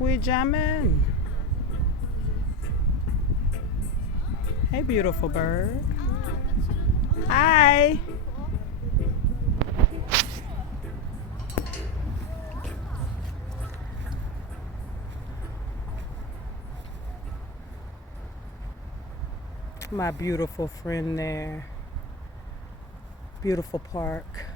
We jamming. Hey, beautiful bird. Hi. My beautiful friend there. Beautiful park.